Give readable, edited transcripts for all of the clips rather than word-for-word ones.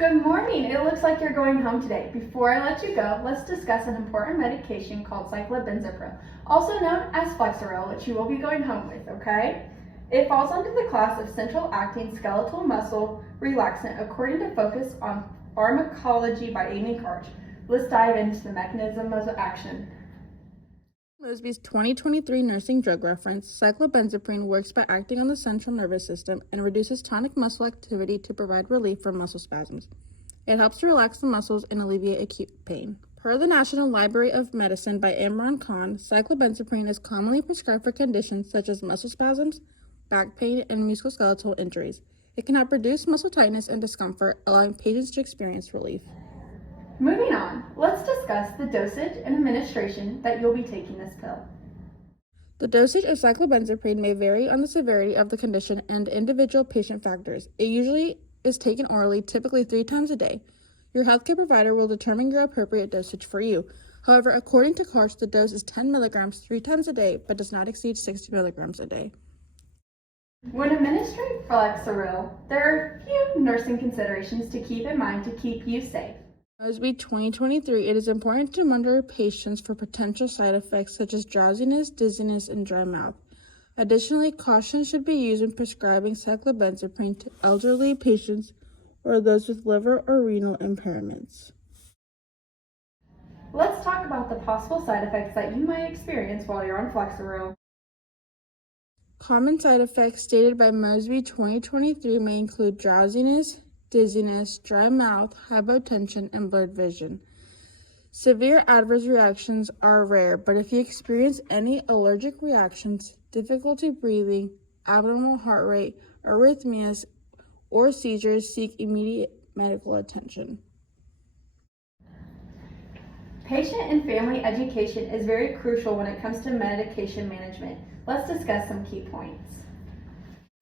Good morning. It looks like you're going home today. Before I let you go, let's discuss an important medication called cyclobenzaprine, also known as Flexeril, which you will be going home with, okay? It falls under the class of central acting skeletal muscle relaxant according to Focus on Pharmacology by Amy Karch. Let's dive into the mechanism of action. Mosby's 2023 nursing drug reference, cyclobenzaprine works by acting on the central nervous system and reduces tonic muscle activity to provide relief from muscle spasms. It helps to relax the muscles and alleviate acute pain. Per the National Library of Medicine by Imran Khan, cyclobenzaprine is commonly prescribed for conditions such as muscle spasms, back pain, and musculoskeletal injuries. It can help reduce muscle tightness and discomfort, allowing patients to experience relief. Moving on, let's discuss the dosage and administration that you'll be taking this pill. The dosage of cyclobenzaprine may vary on the severity of the condition and individual patient factors. It usually is taken orally, typically 3 times a day. Your healthcare provider will determine your appropriate dosage for you. However, according to Karch, the dose is 10 milligrams 3 times a day, but does not exceed 60 milligrams a day. When administering Flexeril, there are a few nursing considerations to keep in mind to keep you safe. Mosby 2023, it is important to monitor patients for potential side effects such as drowsiness, dizziness, and dry mouth. Additionally, caution should be used when prescribing cyclobenzaprine to elderly patients or those with liver or renal impairments. Let's talk about the possible side effects that you might experience while you're on Flexeril. Common side effects stated by Mosby 2023 may include drowsiness, dizziness, dry mouth, hypotension, and blurred vision. Severe adverse reactions are rare, but if you experience any allergic reactions, difficulty breathing, abnormal heart rate, arrhythmias, or seizures, seek immediate medical attention. Patient and family education is very crucial when it comes to medication management. Let's discuss some key points.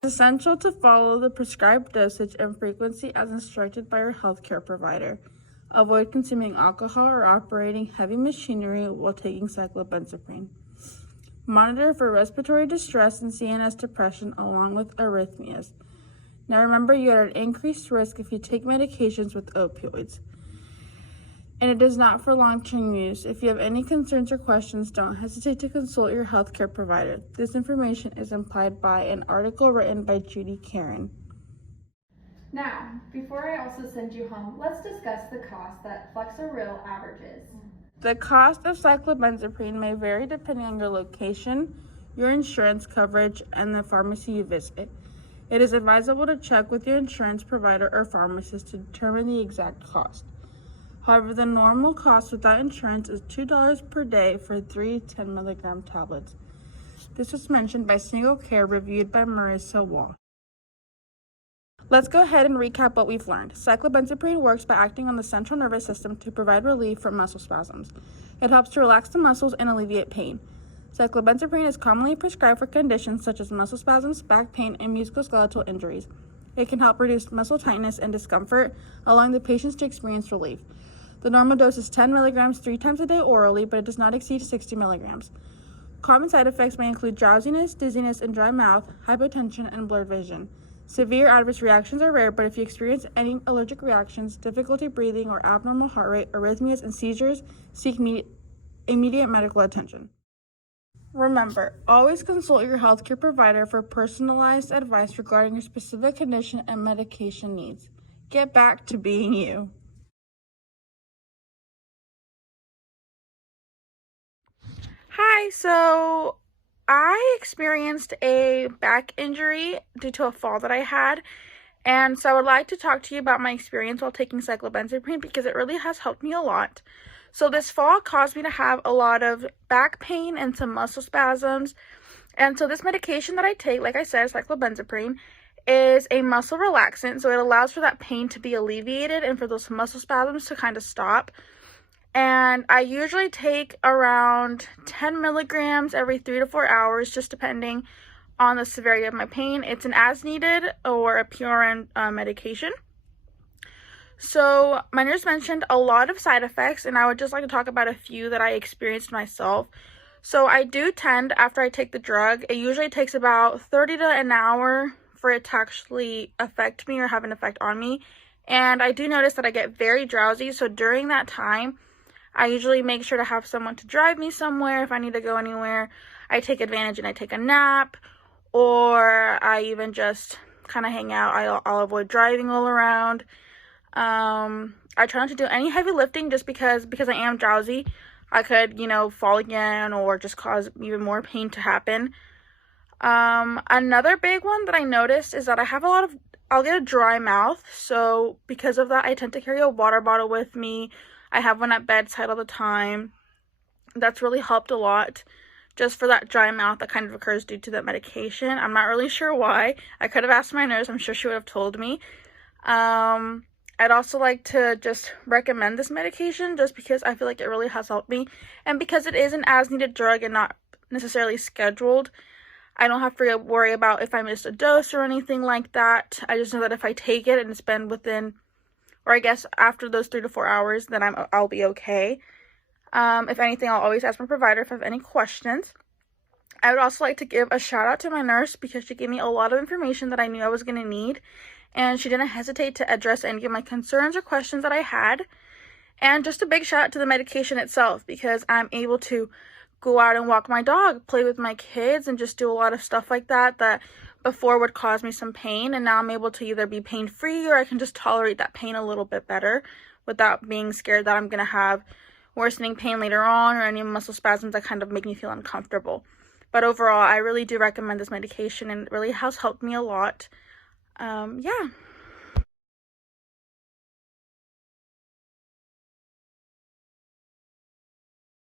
It's essential to follow the prescribed dosage and frequency as instructed by your healthcare provider. Avoid consuming alcohol or operating heavy machinery while taking cyclobenzaprine. Monitor for respiratory distress and CNS depression along with arrhythmias. Now remember, you are at increased risk if you take medications with opioids, and it is not for long-term use. If you have any concerns or questions, don't hesitate to consult your healthcare provider. This information is implied by an article written by Judy Karen. Now, before I also send you home, let's discuss the cost that Flexeril averages. The cost of cyclobenzaprine may vary depending on your location, your insurance coverage, and the pharmacy you visit. It is advisable to check with your insurance provider or pharmacist to determine the exact cost. However, the normal cost without insurance is $2 per day for 3 10 milligram tablets. This was mentioned by Single Care, reviewed by Marissa Walsh. Let's go ahead and recap what we've learned. Cyclobenzaprine works by acting on the central nervous system to provide relief from muscle spasms. It helps to relax the muscles and alleviate pain. Cyclobenzaprine is commonly prescribed for conditions such as muscle spasms, back pain, and musculoskeletal injuries. It can help reduce muscle tightness and discomfort, allowing the patients to experience relief. The normal dose is 10 milligrams 3 times a day orally, but it does not exceed 60 milligrams. Common side effects may include drowsiness, dizziness, and dry mouth, hypotension, and blurred vision. Severe adverse reactions are rare, but if you experience any allergic reactions, difficulty breathing, or abnormal heart rate, arrhythmias, and seizures, seek immediate medical attention. Remember, always consult your healthcare provider for personalized advice regarding your specific condition and medication needs. Get back to being you. Hi, so I experienced a back injury due to a fall that I had, and so I would like to talk to you about my experience while taking cyclobenzaprine because it really has helped me a lot. So this fall caused me to have a lot of back pain and some muscle spasms, and so this medication that I take, like I said, cyclobenzaprine, is a muscle relaxant, so it allows for that pain to be alleviated and for those muscle spasms to kind of stop. And I usually take around 10 milligrams every 3 to 4 hours, just depending on the severity of my pain. It's an as needed or a PRN medication. So my nurse mentioned a lot of side effects, and I would just like to talk about a few that I experienced myself. So I do tend, after I take the drug, it usually takes about 30 to an hour for it to actually affect me or have an effect on me. And I do notice that I get very drowsy, so during that time, I usually make sure to have someone to drive me somewhere if I need to go anywhere. I take advantage and I take a nap, or I even just kind of hang out. I'll avoid driving all around. I try not to do any heavy lifting just because I am drowsy. I could, fall again or just cause even more pain to happen. Another big one that I noticed is that I'll get a dry mouth. So because of that, I tend to carry a water bottle with me. I have one at bedside all the time. That's really helped a lot just for that dry mouth that kind of occurs due to that medication. I'm not really sure why. I could have asked my nurse. I'm sure she would have told me. I'd also like to just recommend this medication just because I feel like it really has helped me. And because it is an as-needed drug and not necessarily scheduled, I don't have to worry about if I missed a dose or anything like that. I just know that if I take it and it's been within, or I guess after those 3 to 4 hours, then I'll be okay. If anything, I'll always ask my provider if I have any questions. I would also like to give a shout out to my nurse because she gave me a lot of information that I knew I was going to need. And she didn't hesitate to address any of my concerns or questions that I had. And just a big shout out to the medication itself because I'm able to go out and walk my dog, play with my kids, and just do a lot of stuff like that before would cause me some pain. And now I'm able to either be pain-free or I can just tolerate that pain a little bit better without being scared that I'm going to have worsening pain later on or any muscle spasms that kind of make me feel uncomfortable. But overall, I really do recommend this medication and it really has helped me a lot. Yeah.